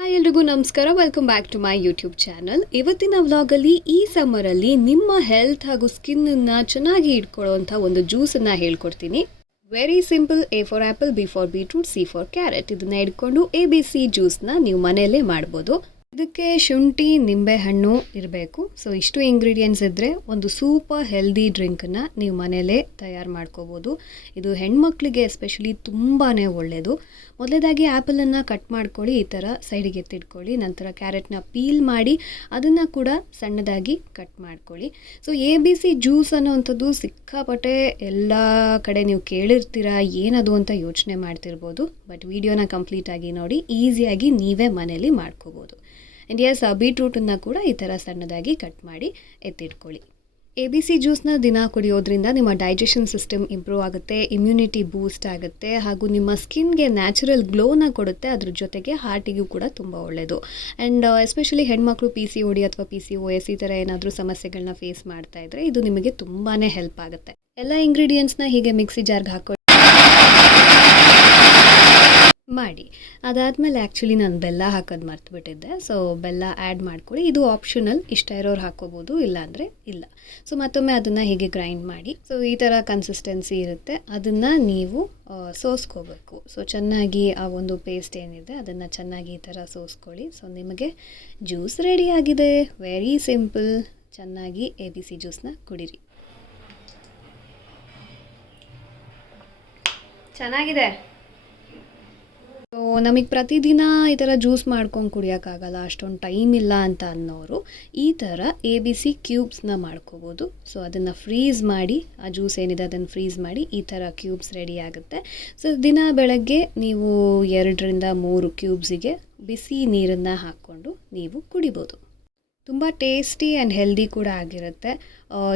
Hi ಎಲ್ರಿಗೂ ನಮಸ್ಕಾರ, welcome back to my YouTube channel. ಇವತ್ತಿನ ವ್ಲಾಗಲ್ಲಿ ಈ ಸಮ್ಮರಲ್ಲಿ ನಿಮ್ಮ ಹೆಲ್ತ್ ಹಾಗೂ ಸ್ಕಿನ್ನನ್ನು ಚೆನ್ನಾಗಿ ಇಟ್ಕೊಳ್ಳೋವಂಥ ಒಂದು ಜ್ಯೂಸನ್ನು ಹೇಳ್ಕೊಡ್ತೀನಿ. Very simple. A for apple, B for beetroot, C for carrot. ಇದನ್ನ ಇಟ್ಕೊಂಡು ABC ಜ್ಯೂಸ್ನ ನೀವು ಮನೆಯಲ್ಲೇ ಮಾಡ್ಬೋದು. ಇದಕ್ಕೆ ಶುಂಠಿ, ನಿಂಬೆಹಣ್ಣು ಇರಬೇಕು. ಸೊ ಇಷ್ಟು ಇಂಗ್ರೀಡಿಯೆಂಟ್ಸ್ ಇದ್ದರೆ ಒಂದು ಸೂಪರ್ ಹೆಲ್ದಿ ಡ್ರಿಂಕನ್ನು ನೀವು ಮನೆಯಲ್ಲೇ ತಯಾರು ಮಾಡ್ಕೋಬೋದು. ಇದು ಹೆಣ್ಮಕ್ಳಿಗೆ ಎಸ್ಪೆಷಲಿ ತುಂಬಾ ಒಳ್ಳೆಯದು. ಮೊದಲೇದಾಗಿ ಆ್ಯಪಲನ್ನು ಕಟ್ ಮಾಡ್ಕೊಳ್ಳಿ, ಈ ಥರ ಸೈಡಿಗೆ ಎತ್ತಿಟ್ಕೊಳ್ಳಿ. ನಂತರ ಕ್ಯಾರೆಟ್ನ ಪೀಲ್ ಮಾಡಿ ಅದನ್ನು ಕೂಡ ಸಣ್ಣದಾಗಿ ಕಟ್ ಮಾಡ್ಕೊಳ್ಳಿ. ಸೊ ABC ಜ್ಯೂಸ್ ಅನ್ನೋವಂಥದ್ದು ಸಿಕ್ಕಾಪಟ್ಟೆ ಎಲ್ಲ ಕಡೆ ನೀವು ಕೇಳಿರ್ತೀರಾ, ಏನದು ಅಂತ ಯೋಚನೆ ಮಾಡ್ತಿರ್ಬೋದು. ಬಟ್ ವಿಡಿಯೋನ ಕಂಪ್ಲೀಟಾಗಿ ನೋಡಿ, ಈಸಿಯಾಗಿ ನೀವೇ ಮನೇಲಿ ಮಾಡ್ಕೋಬೋದು. ಆ್ಯಂಡ್ ಎಸ್, ಬೀಟ್ರೂಟನ್ನು ಕೂಡ ಈ ಥರ ಸಣ್ಣದಾಗಿ ಕಟ್ ಮಾಡಿ ಎತ್ತಿಟ್ಕೊಳ್ಳಿ. ABC ಜ್ಯೂಸ್ನ ದಿನ ಕುಡಿಯೋದ್ರಿಂದ ನಿಮ್ಮ ಡೈಜೆಷನ್ ಸಿಸ್ಟಮ್ ಇಂಪ್ರೂವ್ ಆಗುತ್ತೆ, ಇಮ್ಯುನಿಟಿ ಬೂಸ್ಟ್ ಆಗುತ್ತೆ, ಹಾಗೂ ನಿಮ್ಮ ಸ್ಕಿನ್ಗೆ ನ್ಯಾಚುರಲ್ ಗ್ಲೋನ ಕೊಡುತ್ತೆ. ಅದ್ರ ಜೊತೆಗೆ ಹಾರ್ಟಿಗೂ ಕೂಡ ತುಂಬ ಒಳ್ಳೆಯದು. ಆ್ಯಂಡ್ ಎಸ್ಪೆಷಲಿ ಹೆಣ್ಮಕ್ಳು PCOD ಅಥವಾ PCOS ಈ ಥರ ಏನಾದರೂ ಸಮಸ್ಯೆಗಳನ್ನ ಫೇಸ್ ಮಾಡ್ತಾ ಇದ್ದರೆ ಇದು ನಿಮಗೆ ತುಂಬಾ ಹೆಲ್ಪ್ ಆಗುತ್ತೆ. ಎಲ್ಲ ಇಂಗ್ರೀಡಿಯೆಂಟ್ಸ್ನ ಹೀಗೆ ಮಿಕ್ಸಿ ಜಾರ್ಗೆ ಹಾಕಿ ಮಾಡಿ. ಅದಾದಮೇಲೆ ಆ್ಯಕ್ಚುಲಿ ನಾನು ಬೆಲ್ಲ ಹಾಕೋದು ಮರ್ತುಬಿಟ್ಟಿದ್ದೆ. ಸೊ ಬೆಲ್ಲ ಆ್ಯಡ್ ಮಾಡ್ಕೊಳ್ಳಿ. ಇದು ಆಪ್ಷನಲ್, ಇಷ್ಟ ಇರೋರು ಹಾಕ್ಕೋಬೋದು, ಇಲ್ಲಾಂದರೆ ಇಲ್ಲ. ಸೊ ಮತ್ತೊಮ್ಮೆ ಅದನ್ನು ಹೀಗೆ ಗ್ರೈಂಡ್ ಮಾಡಿ. ಸೊ ಈ ಥರ ಕನ್ಸಿಸ್ಟೆನ್ಸಿ ಇರುತ್ತೆ, ಅದನ್ನು ನೀವು ಸೋಸ್ಕೋಬೇಕು. ಸೊ ಚೆನ್ನಾಗಿ ಆ ಒಂದು ಪೇಸ್ಟ್ ಏನಿದೆ ಅದನ್ನು ಚೆನ್ನಾಗಿ ಈ ಥರ ಸೋಸ್ಕೊಳ್ಳಿ. ಸೊ ನಿಮಗೆ ಜ್ಯೂಸ್ ರೆಡಿಯಾಗಿದೆ. Very simple. ಚೆನ್ನಾಗಿ ABC ಜ್ಯೂಸನ್ನ ಕುಡೀರಿ. ಚೆನ್ನಾಗಿದೆ. ಸೊ ನಮಗೆ ಪ್ರತಿದಿನ ಈ ಥರ ಜ್ಯೂಸ್ ಮಾಡ್ಕೊಂಡು ಕುಡಿಯೋಕ್ಕಾಗಲ್ಲ, ಅಷ್ಟೊಂದು ಟೈಮ್ ಇಲ್ಲ ಅಂತ ಅನ್ನೋರು ಈ ಥರ ABC ಕ್ಯೂಬ್ಸ್ನ ಮಾಡ್ಕೋಬೋದು. ಸೊ ಅದನ್ನು ಫ್ರೀಸ್ ಮಾಡಿ, ಆ ಜ್ಯೂಸ್ ಏನಿದೆ ಅದನ್ನು ಫ್ರೀಸ್ ಮಾಡಿ ಈ ಥರ ಕ್ಯೂಬ್ಸ್ ರೆಡಿ ಆಗುತ್ತೆ. ಸೊ ದಿನ ಬೆಳಗ್ಗೆ ನೀವು 2-3 ಕ್ಯೂಬ್ಸಿಗೆ ಬಿಸಿ ನೀರನ್ನು ಹಾಕ್ಕೊಂಡು ನೀವು ಕುಡಿಬೋದು. ತುಂಬ ಟೇಸ್ಟಿ ಆ್ಯಂಡ್ ಹೆಲ್ದಿ ಕೂಡ ಆಗಿರುತ್ತೆ.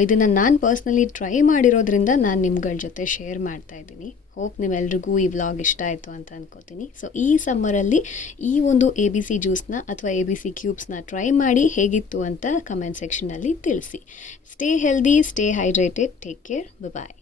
ಇದನ್ನು ನಾನು ಪರ್ಸ್ನಲಿ ಟ್ರೈ ಮಾಡಿರೋದ್ರಿಂದ ನಾನು ನಿಮ್ಗಳ ಜೊತೆ ಶೇರ್ ಮಾಡ್ತಾ ಇದ್ದೀನಿ. ಹೋಪ್ ನಿಮ್ಮೆಲ್ರಿಗೂ ಈ ವ್ಲಾಗ್ ಇಷ್ಟ ಆಯಿತು ಅಂತ ಅಂದ್ಕೋತೀನಿ. ಸೊ ಈ ಸಮ್ಮರಲ್ಲಿ ಈ ಒಂದು ABC ಜ್ಯೂಸ್ನ ಅಥವಾ ABC ಕ್ಯೂಬ್ಸ್ನ ಟ್ರೈ ಮಾಡಿ ಹೇಗಿತ್ತು ಅಂತ ಕಮೆಂಟ್ ಸೆಕ್ಷನಲ್ಲಿ ತಿಳಿಸಿ. Stay healthy, stay hydrated, take care, ಬಾಯ್.